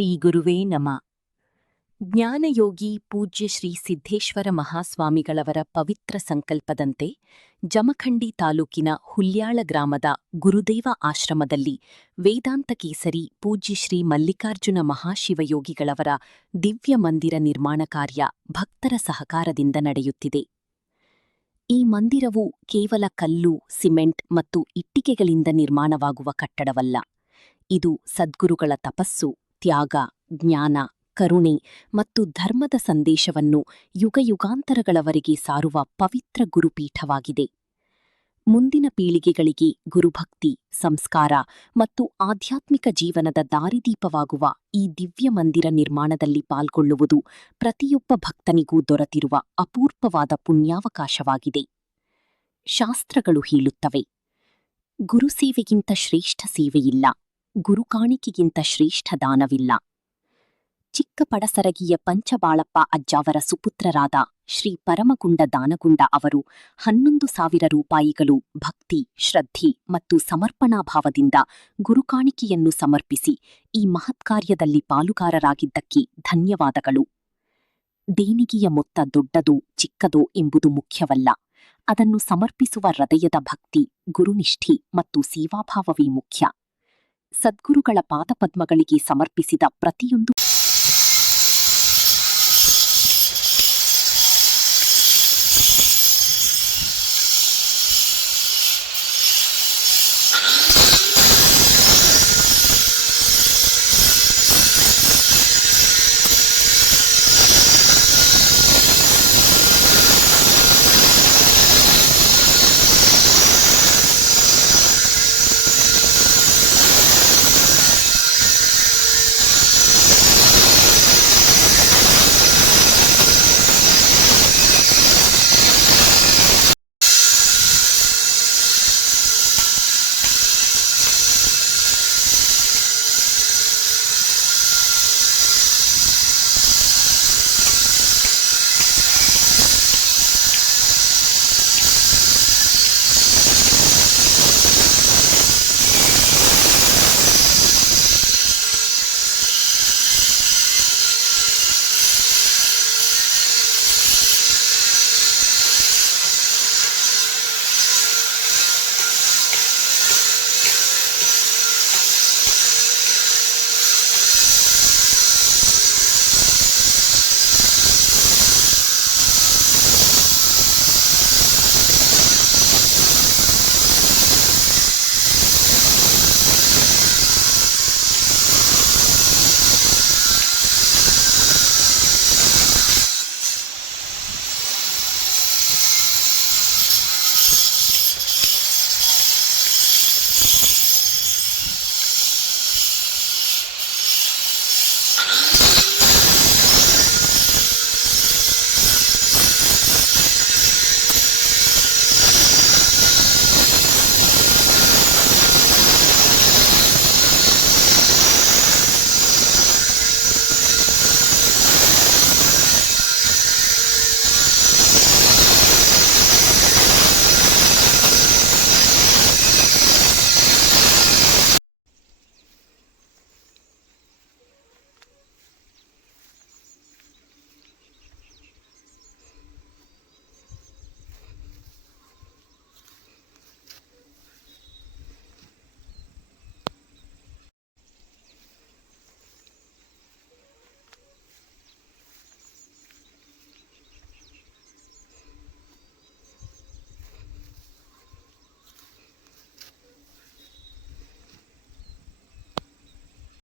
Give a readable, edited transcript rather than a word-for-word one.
ಶ್ರೀ ಗುರುವೇ ನಮಃ. ಜ್ಞಾನಯೋಗಿ ಪೂಜ್ಯ ಶ್ರೀ ಸಿದ್ದೇಶ್ವರ ಮಹಾಸ್ವಾಮಿಗಳವರ ಪವಿತ್ರ ಸಂಕಲ್ಪದಂತೆ ಜಮಖಂಡಿ ತಾಲೂಕಿನ ಹುಲ್ಯಾಳ ಗ್ರಾಮದ ಗುರುದೇವ ಆಶ್ರಮದಲ್ಲಿ ವೇದಾಂತ ಕೇಸರಿ ಪೂಜ್ಯ ಶ್ರೀ ಮಲ್ಲಿಕಾರ್ಜುನ ಮಹಾಶಿವಯೋಗಿಗಳವರ ದಿವ್ಯ ಮಂದಿರ ನಿರ್ಮಾಣ ಕಾರ್ಯ ಭಕ್ತರ ಸಹಕಾರದಿಂದ ನಡೆಯುತ್ತಿದೆ. ಈ ಮಂದಿರವು ಕೇವಲ ಕಲ್ಲು, ಸಿಮೆಂಟ್ ಮತ್ತು ಇಟ್ಟಿಗೆಗಳಿಂದ ನಿರ್ಮಾಣವಾಗುವ ಕಟ್ಟಡವಲ್ಲ. ಇದು ಸದ್ಗುರುಗಳ ತಪಸ್ಸು, ತ್ಯಾಗ, ಜ್ಞಾನ, ಕರುಣೆ ಮತ್ತು ಧರ್ಮದ ಸಂದೇಶವನ್ನು ಯುಗಯುಗಾಂತರಗಳವರೆಗೆ ಸಾರುವ ಪವಿತ್ರ ಗುರುಪೀಠವಾಗಿದೆ. ಮುಂದಿನ ಪೀಳಿಗೆಗಳಿಗೆ ಗುರುಭಕ್ತಿ, ಸಂಸ್ಕಾರ ಮತ್ತು ಆಧ್ಯಾತ್ಮಿಕ ಜೀವನದ ದಾರಿದೀಪವಾಗುವ ಈ ದಿವ್ಯ ಮಂದಿರ ನಿರ್ಮಾಣದಲ್ಲಿ ಪಾಲ್ಗೊಳ್ಳುವುದು ಪ್ರತಿಯೊಬ್ಬ ಭಕ್ತನಿಗೂ ದೊರೆತಿರುವ ಅಪೂರ್ವವಾದ ಪುಣ್ಯಾವಕಾಶವಾಗಿದೆ. ಶಾಸ್ತ್ರಗಳು ಹೇಳುತ್ತವೆ, ಗುರುಸೇವೆಗಿಂತ ಶ್ರೇಷ್ಠ ಸೇವೆಯಿಲ್ಲ, ಗುರುಕಾಣಿಕೆಗಿಂತ ಶ್ರೇಷ್ಠ ದಾನವಿಲ್ಲ. ಚಿಕ್ಕ ಪಡಸರಗಿಯ ಪಂಚಬಾಳಪ್ಪ ಅಜ್ಜ ಅವರ ಸುಪುತ್ರರಾದ ಶ್ರೀ ಪರಮಗುಂಡ ದಾನಗುಂಡ ಅವರು 11,000 ರೂಪಾಯಿಗಳು ಭಕ್ತಿ, ಶ್ರದ್ಧೆ ಮತ್ತು ಸಮರ್ಪಣಾಭಾವದಿಂದ ಗುರುಕಾಣಿಕೆಯನ್ನು ಸಮರ್ಪಿಸಿ ಈ ಮಹತ್ಕಾರ್ಯದಲ್ಲಿ ಪಾಲುಗಾರರಾಗಿದ್ದಕ್ಕೆ ಧನ್ಯವಾದಗಳು. ದೇಣಿಗೆಯ ಮೊತ್ತ ದೊಡ್ಡದೋ ಚಿಕ್ಕದೋ ಎಂಬುದು ಮುಖ್ಯವಲ್ಲ. ಅದನ್ನು ಸಮರ್ಪಿಸುವ ಹೃದಯದ ಭಕ್ತಿ, ಗುರುನಿಷ್ಠೆ ಮತ್ತು ಸೇವಾಭಾವವೇ ಮುಖ್ಯ. ಸದ್ಗುರುಗಳ ಪಾದಪದ್ಮಗಳಿಗೆ ಸಮರ್ಪಿಸಿದ ಪ್ರತಿಯೊಂದು